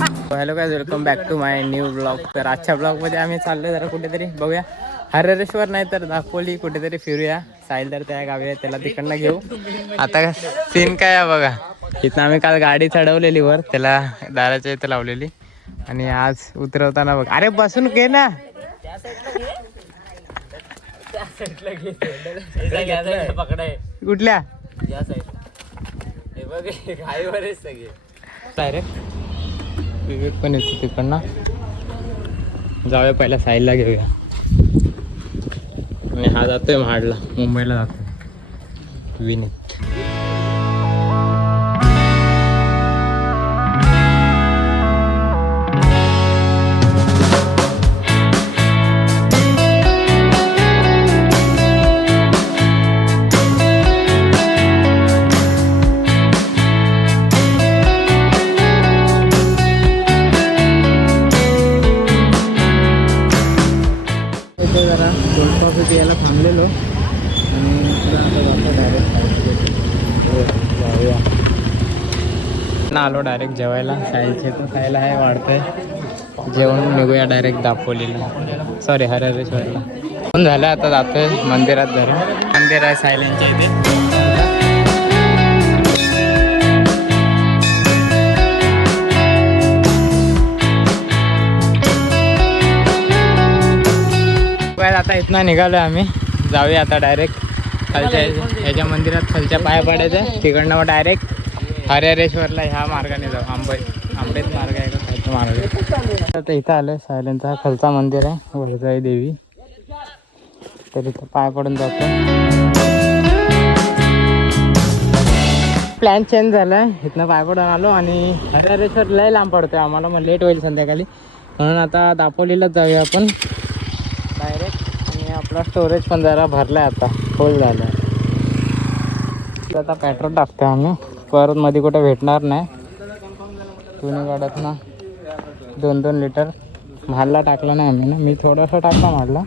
Hello guys, welcome back to my new blog. तर आजच्या ब्लॉगमध्ये आम्ही चाललो जरा कुठेतरी बघूया, हरेश्वर नाही तर दापोली कुठेतरी फिरूया. साहिल तर त्या गावी आहे, त्याला तिकडनं घेऊ. आता सीन काय आहे बघा, इथं आम्ही काल गाडी चढवलेली वर, त्याला दाराच्या इथं लावलेली आणि आज उतरवताना बघ, अरे बसून घे ना. कुठल्या डायरेक्ट विवेक पण येतो तिकडनं. जाऊया पहिला साईडला घेऊया. आणि हा जातोय महाडला, मुंबईला जातोय विनीत. जरा कोल्ड कॉफी प्यायला थांबलेलो आणि जाऊया ना. आलो डायरेक्ट जेवायला. साईलचे तर खायला आहे वाढतंय, जेवण निघूया डायरेक्ट दापोलीला, सॉरी हरेश्वरला. पण झालं आता जातोय मंदिरात. जरा मंदिर आहे सायलेंटच्या इथे. आता इथनं निघालो आम्ही. जाऊया आता डायरेक्ट खालच्या ह्याच्या मंदिरात, खालच्या पाया पडायचं. तिकडनं मग डायरेक्ट हरेश्वरला ह्या मार्गाने जाऊ. आंबेत मार्ग आहे का खालचा मार्ग आहे. आता इथं आलं सायलेंटचा हा खालचा मंदिर आहे, वरजाई देवी. तर इथं पाय पडून जातो. प्लॅन चेंज झाला आहे, इथनं पाय पडून आलो आणि हरेश्वर लय लांब पडतोय आम्हाला, मग लेट होईल संध्याकाळी, म्हणून आता दापोलीलाच जाऊया आपण डायरेक्ट. आणि आपला स्टोरेज पण जरा भरलाय, आता फुल झालं आहे. आता पेट्रोल टाकतो आम्ही, परत मध्ये कुठे भेटणार नाही. दोन्ही गाड्यात ना 2-2 लिटर. महाडला टाकला नाही आम्ही ना, मी थोडासा टाकला महाडला.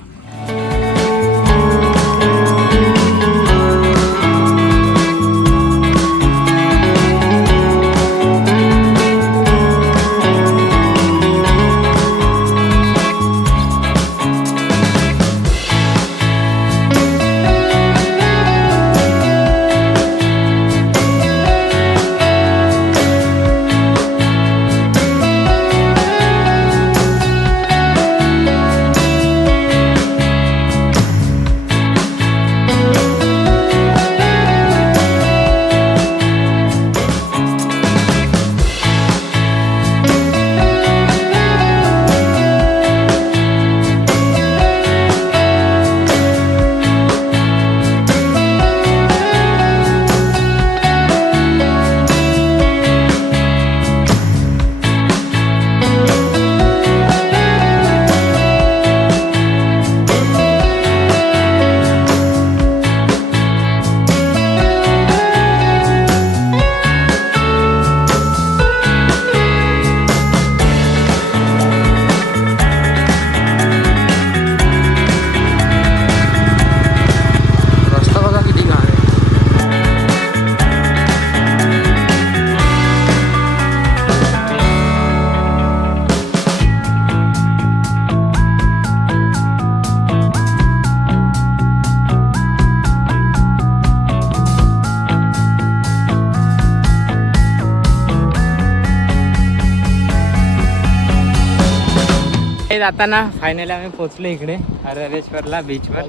जाताना फायनली आम्ही पोहोचलो इकडे हरेश्वरला बीचवर.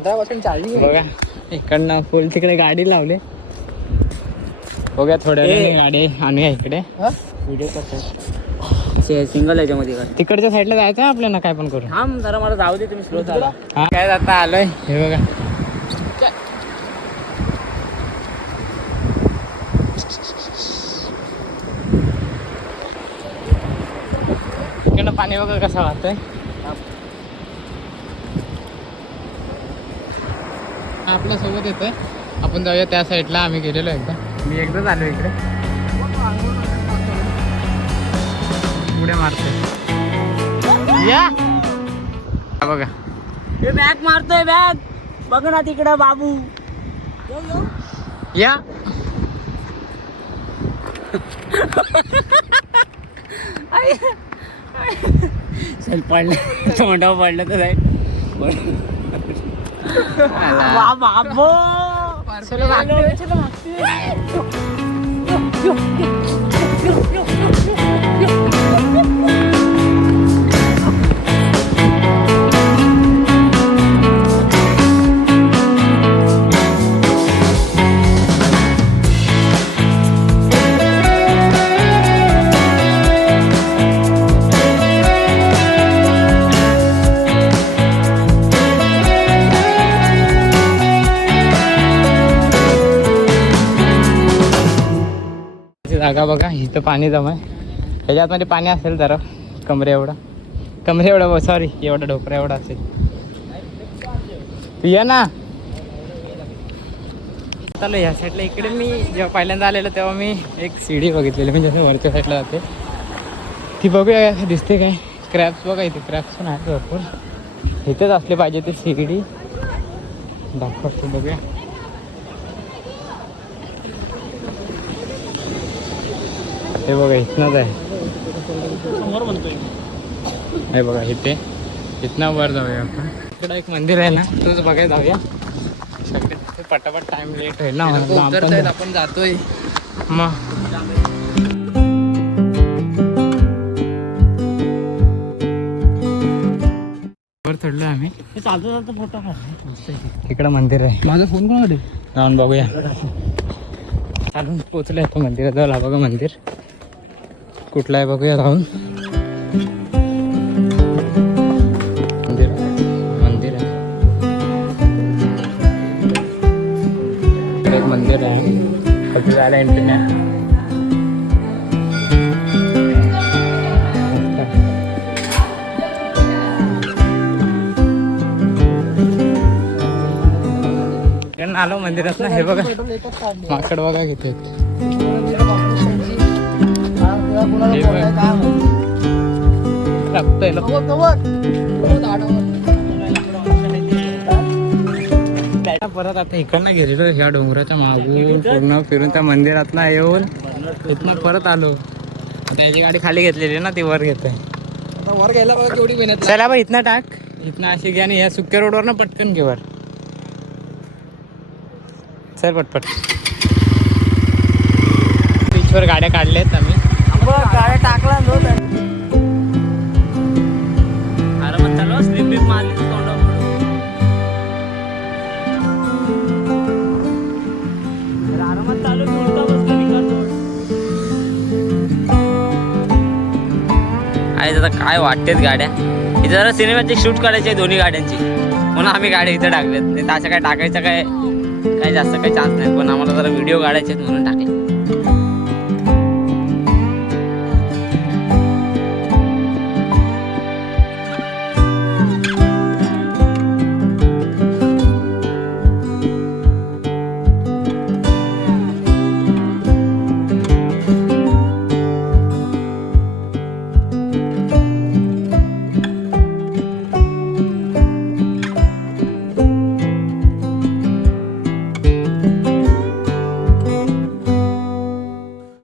बघा इकडनं फुल तिकडे गाडी लावले. बघा थोड्या गाडी आणूया इकडे. व्हिडिओ करतो सिंगल याच्यामध्ये. तिकडच्या साईडला जायचं आहे आपल्याला, काय पण करू. हा जरा मला जाऊ दे, तुम्ही स्लो चाला. हा काय आता आलोय हे बघा. इकडनं पाणी बघा कसं वाहतंय. आपल्या सोबत येतोय, आपण जाऊया त्या साईडला. आम्ही गेलेलो एकदा, मी एकदाच आलो इकडे. उड्या मारतोय या बघा, बॅग मारतोय बॅग. बघ ना तिकडं बाबू. या चल पडलं तोंडावर पडलं तर जाईल. जागा बघा, इथं पाणी जमा आहे. ह्याच्यातमध्ये पाणी असेल जरा कमरे एवढा सॉरी एवढा ढोकरा एवढा असेल. तू ये ना. चालू ह्या साईडला इकडे मी जेव्हा पहिल्यांदा आलेलो तेव्हा मी एक सीडी बघितलेली, म्हणजे असं वरच्या साईडला जाते ती. बघूया काय दिसते काय. क्रॅप्स बघा, इथे क्रॅप्स पण आहेत भरपूर. इथेच असले पाहिजे ते सीडी. दाखवतो बघूया. हे बघा इथनंच आहे. हे बघा इथे इथनं वर जाऊया आपण. इकडं एक मंदिर आहे ना, तोच बघायला जाऊया. शक्य पटापट टाइम लेट होईल ना, आपण जातोय मग. वर चढलो आम्ही. चालतो फोटो. इकडं मंदिर आहे. माझा फोन कोणाकडे जाऊन बघूया. चालून पोचलो आहे तो मंदिराजवळ. हा बघा मंदिर कुठला आहे बघूया जाऊन. मंदिर आहे. एक मंदिर आहे. फक्त जायला एंट्री नाही. आलो मंदिरात ना. हे बघा माकड बघा किती. परत आता इकडनं गेलेलो ह्या डोंगराच्या मागून पूर्ण फिरून त्या मंदिरात ना येऊन इथनं परत आलो. त्याची गाडी खाली घेतलेली ना, ती वर घेते. वर घ्यायला बघा केवढी मेहनत. चला बा इथनं टाक. इथनं अशी घ्या आणि ह्या सुक्या रोडवर ना पटकन घे वर. चल पटपट. बीचवर गाड्या काढल्यात आम्ही. गाड्या टाकला आरामात चालू. स्लिप बीप मारली तोंडावर. आरामात चालू. आता काय वाटतेत गाड्या. इथे जरा सिनेमाची शूट करायची आहे दोन्ही गाड्यांची, म्हणून आम्ही गाड्या इथे टाकल्यात. नाही तर असं काय टाकायचं काय जास्त काही चान्स नाही, पण आम्हाला जरा व्हिडिओ काढायचे आहेत म्हणून टाकले.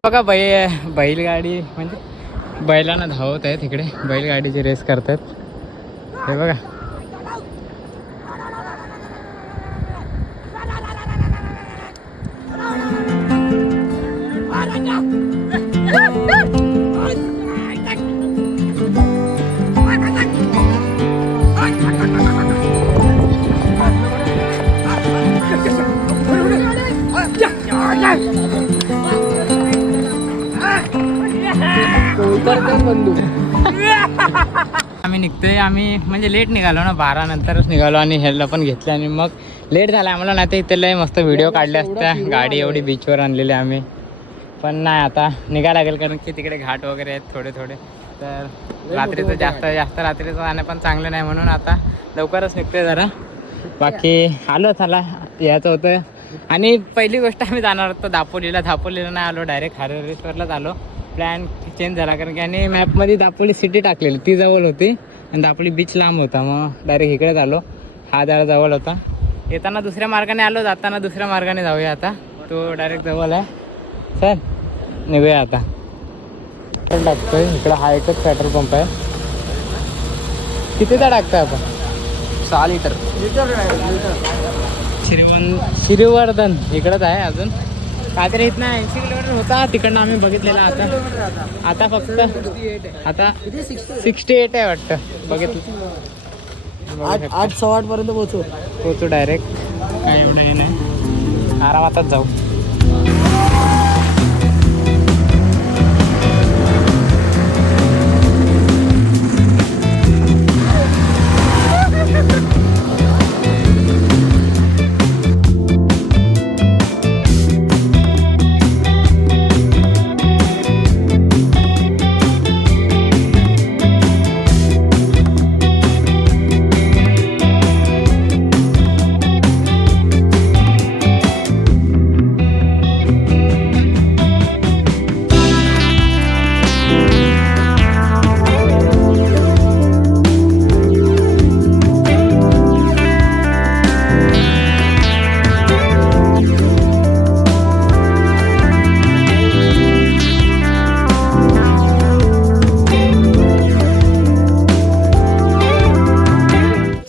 बघा बैलगाडी म्हणजे बैलांना धावत आहे तिकडे. बैलगाडीची रेस करतात. हे बघा. आम्ही निघतोय. आम्ही म्हणजे लेट निघालो ना, 12 नंतरच निघालो आणि ह्याला पण घेतलं आणि मग लेट झाला आम्हाला. नाही तर इथे लय मस्त व्हिडिओ काढले असत्या. गाडी एवढी बीचवर आणलेली आम्ही. पण नाही, आता निघायला लागेल कारण की तिकडे घाट वगैरे आहेत थोडे. तर रात्रीचं जास्त रात्रीचं जाणं पण चांगलं नाही, म्हणून आता लवकरच निघतोय जरा. बाकी आलो चला यायचं होतं. आणि पहिली गोष्ट आम्ही जाणार होतो दापोलीला नाही आलो, डायरेक्ट हरिहरेश्वरलाच आलो. प्लॅन चेंज झाला कारण की आणि मॅपमध्ये दापोली सिटी टाकलेली, ती जवळ होती आणि दापोली बीच लांब होता. मग डायरेक्ट इकडेच आलो. हा जरा जवळ होता. येताना दुसऱ्या मार्गाने आलो, जाताना दुसऱ्या मार्गाने जाऊया. आता तो डायरेक्ट जवळ आहे. चल निघूया आता. पण टाकतोय इकडं हा एकच पेट्रोल पंप आहे. कितीचा टाकतोय आपण? 6 लिटर. श्रीवर्धन इकडंच आहे अजून. काहीतरी इथं 80 किलोमीटर होता तिकडनं आम्ही बघितलेला. आता फक्त आता 68 आहे वाटतं. बघितलं 8-8:15 पर्यंत पोहोचू डायरेक्ट. काय एवढं हे नाही, आरामातच जाऊ.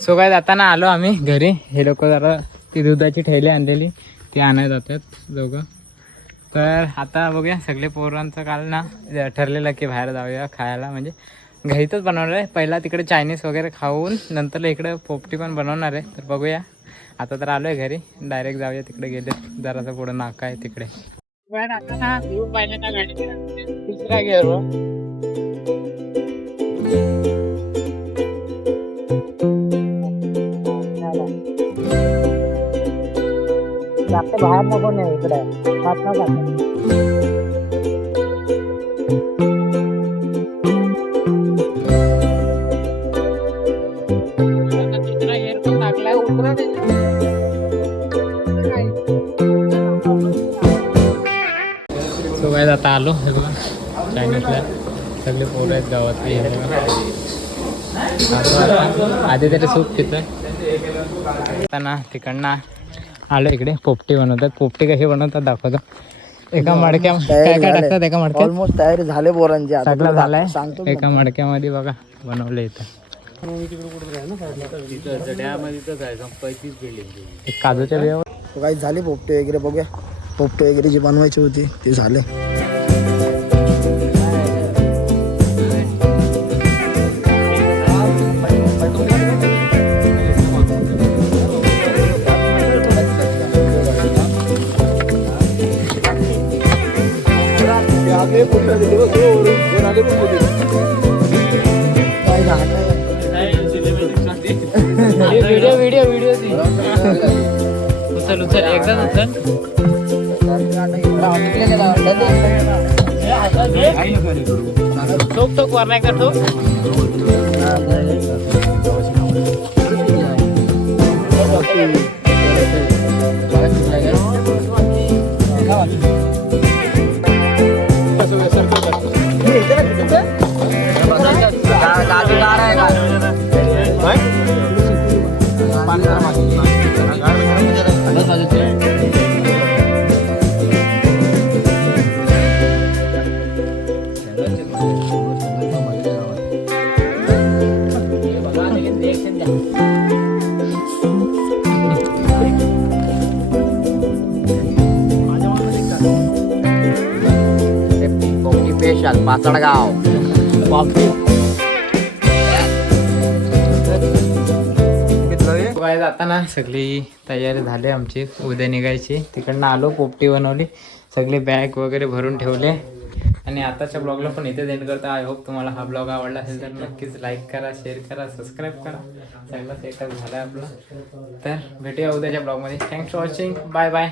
सो काय जाताना आलो आम्ही घरी. हे लोक जरा ती दुधाची ठेली आणलेली ती आणायला जातात दोघं. तर आता बघूया, सगळे पोरांचं काल ना ठरलेलं की बाहेर जाऊया खायला, म्हणजे घरीतच बनवणार आहे. पहिला तिकडे चायनीज वगैरे खाऊन नंतर इकडे पोपटी पण बनवणार आहे. तर बघूया, आता तर आलो आहे घरी, डायरेक्ट जाऊया तिकडे. गेले जरासं पुढं नाका आहे तिकडे. आता ना व्ह्यू पाहिजे ना गाडी तिसरा गेअर. जास्त बाहेर नको नाही इकडे टाकलाय उतरा. सो काय आता आलो हे बघा चायनीजला. सगळे पोरं आहेत गावातले. हे बघा आधी तरी सूप पितोय. आता ना तिकडनं आलो इकडे. पोपटी बनवतात. पोपटी कशी बनवतात दाखवतो. एका मडक्या काय काय टाकतात एका मडक्यात. ऑलमोस्ट तयारी झाले पोरांची. सगळं झालंय. एका मडक्यामध्ये बघा बनवलं इथं. एक काजूच्या बियावर काही झाले पोपटे वगैरे. बघूया पोपटे वगैरे जी बनवायची होती ते झाले. व्हिडिओ उचल उचल एकदा उचल. ठोक ठोक वरना एकदा ठोक. स्पेशल पाचडगाव. जाताना सगळी तयारी झाली आमची उद्या निघायची. तिकडनं आलो, पोपटी बनवली, सगळे बॅग वगैरे भरून ठेवले. आणि आताच्या ब्लॉगला पण इथे एंड करता. आय होप तुम्हाला हा ब्लॉग आवडला असेल तर नक्कीच लाईक करा, शेअर करा, सबस्क्राईब करा. सगळं सेटअप झालं आपलं. तर भेटूया उद्याच्या ब्लॉगमध्ये. Thanks for watching. Bye bye.